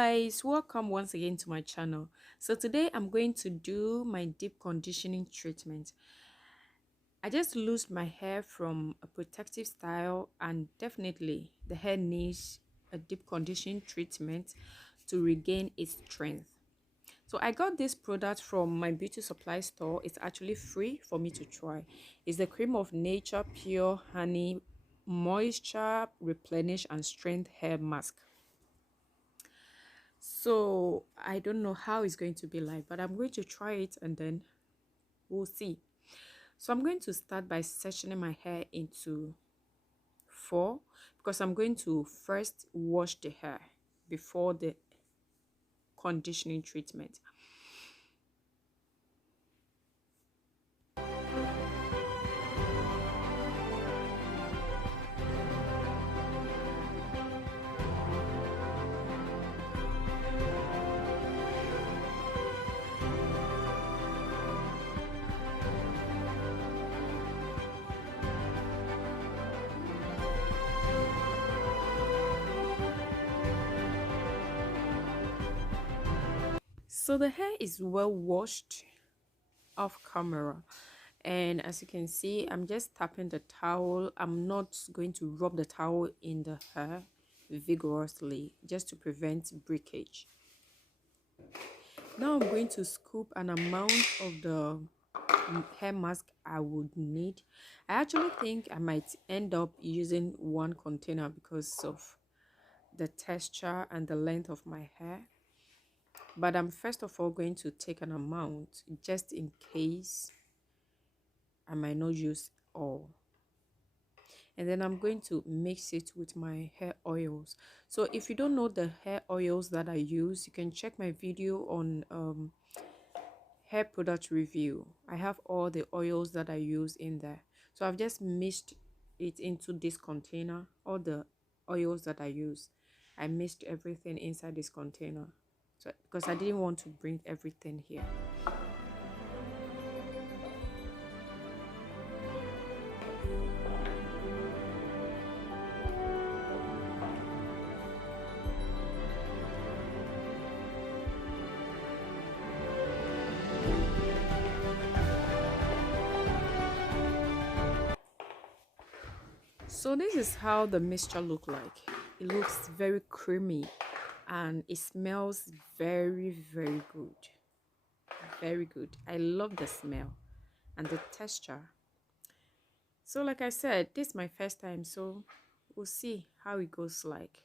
Guys, welcome once again to my channel. So today I'm going to do my deep conditioning treatment. I just loosed my hair from a protective style, and definitely the hair needs a deep conditioning treatment to regain its strength. So I got this product from my beauty supply store. It's actually free for me to try. It's the Cream of Nature Pure Honey Moisture Replenish and Strength Hair Mask. So I don't know how it's going to be like, but I'm going to try it and then we'll see. So I'm going to start by sectioning my hair into four, because I'm going to first wash the hair before the conditioning treatment. So the hair is well washed off camera, and as you can see, I'm just tapping the towel. I'm not going to rub the towel in the hair vigorously, just to prevent breakage. Now I'm going to scoop an amount of the hair mask I would need. I actually think I might end up using one container because of the texture and the length of my hair, but I'm first of all going to take an amount just in case I might not use all. And then I'm going to mix it with my hair oils. So if you don't know the hair oils that I use, you can check my video on hair product review. I have all the oils that I use in there. So I've just mixed it into this container, all the oils that I use. I mixed everything inside this container, so because I didn't want to bring everything here. So this is how the mixture look like. It looks very creamy and it smells very good. Very good. I love the smell and the texture. So like I said, this is my first time, so we'll see how it goes like.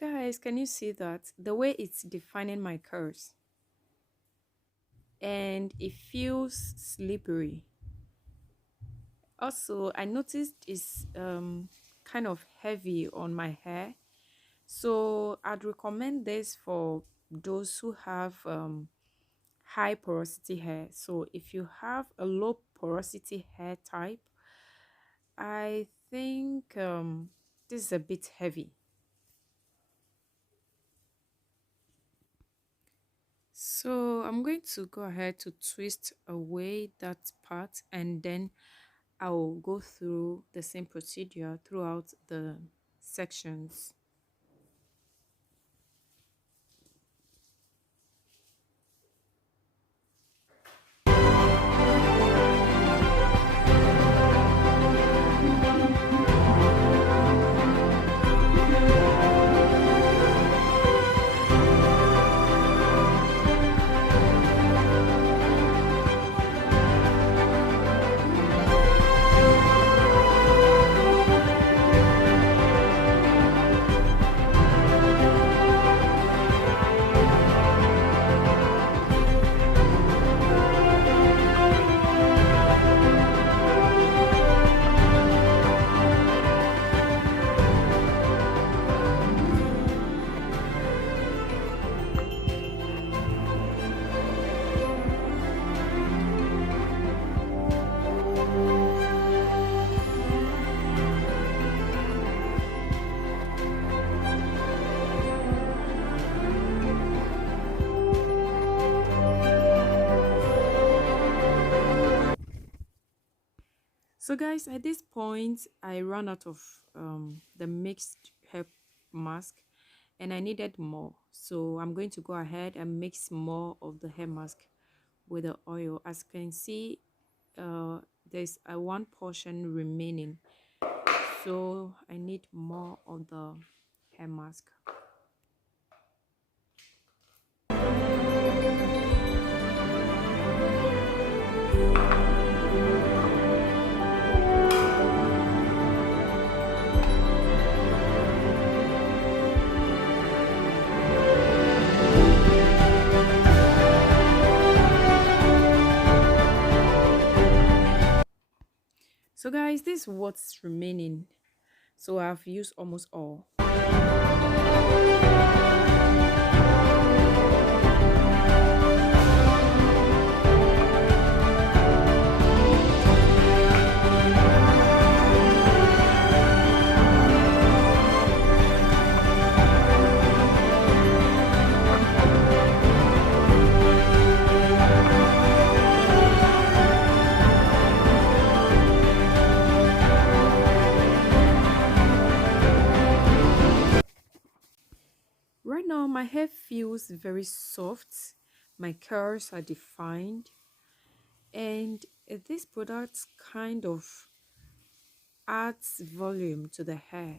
Guys, can you see that? The way it's defining my curves. And it feels slippery. Also, I noticed it's kind of heavy on my hair. So I'd recommend this for those who have high porosity hair. So if you have a low porosity hair type, I think this is a bit heavy. So I'm going to go ahead to twist away that part, and then I'll go through the same procedure throughout the sections. So guys, at this point I ran out of the mixed hair mask and I needed more, so I'm going to go ahead and mix more of the hair mask with the oil. As you can see, there's a one portion remaining, so I need more of the hair mask. So guys, this is what's remaining. So I've used almost all. Right now, my hair feels very soft. My curls are defined. And this product kind of adds volume to the hair.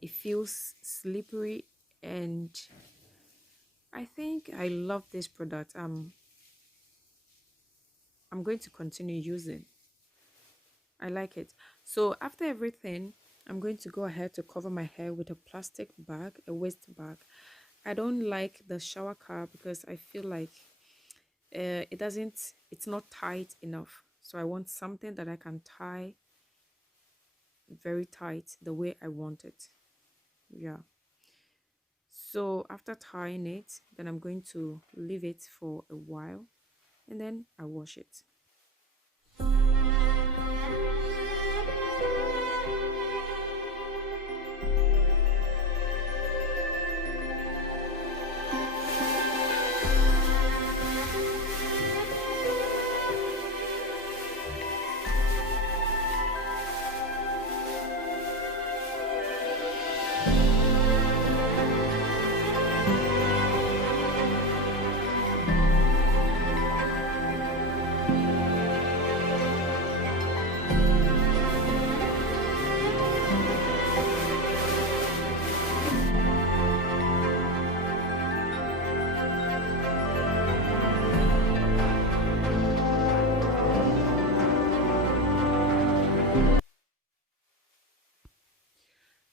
It feels slippery and I think I love this product. I'm going to continue using. I like it. So after everything, I'm going to go ahead to cover my hair with a plastic bag, a waist bag. I don't like the shower cap because I feel like it's not tight enough. So I want something that I can tie very tight the way I want it. Yeah. So after tying it, then I'm going to leave it for a while and then I wash it.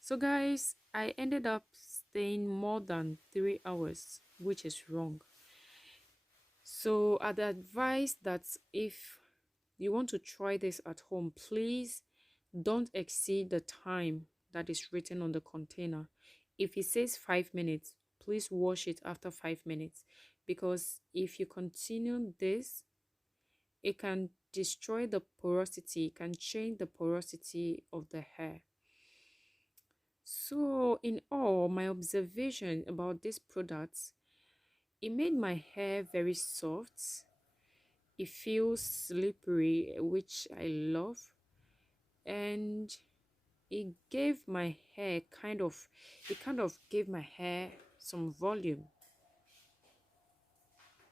So guys, I ended up staying more than 3 hours, which is wrong. So I'd advise that if you want to try this at home, please don't exceed the time that is written on the container. If it says 5 minutes, please wash it after 5 minutes, because if you continue this, it can destroy the porosity, it can change the porosity of the hair. So in all, my observation about this product, it made my hair very soft. It feels slippery, which I love, and it gave my hair kind of gave my hair some volume.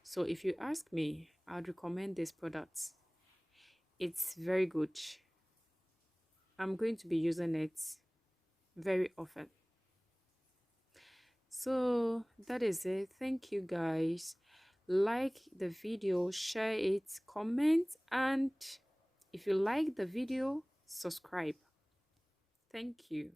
So if you ask me, I'd recommend this product. It's very good. I'm going to be using it very often. So that is it. Thank you guys. Like the video, share it, comment, and if you like the video, subscribe. Thank you.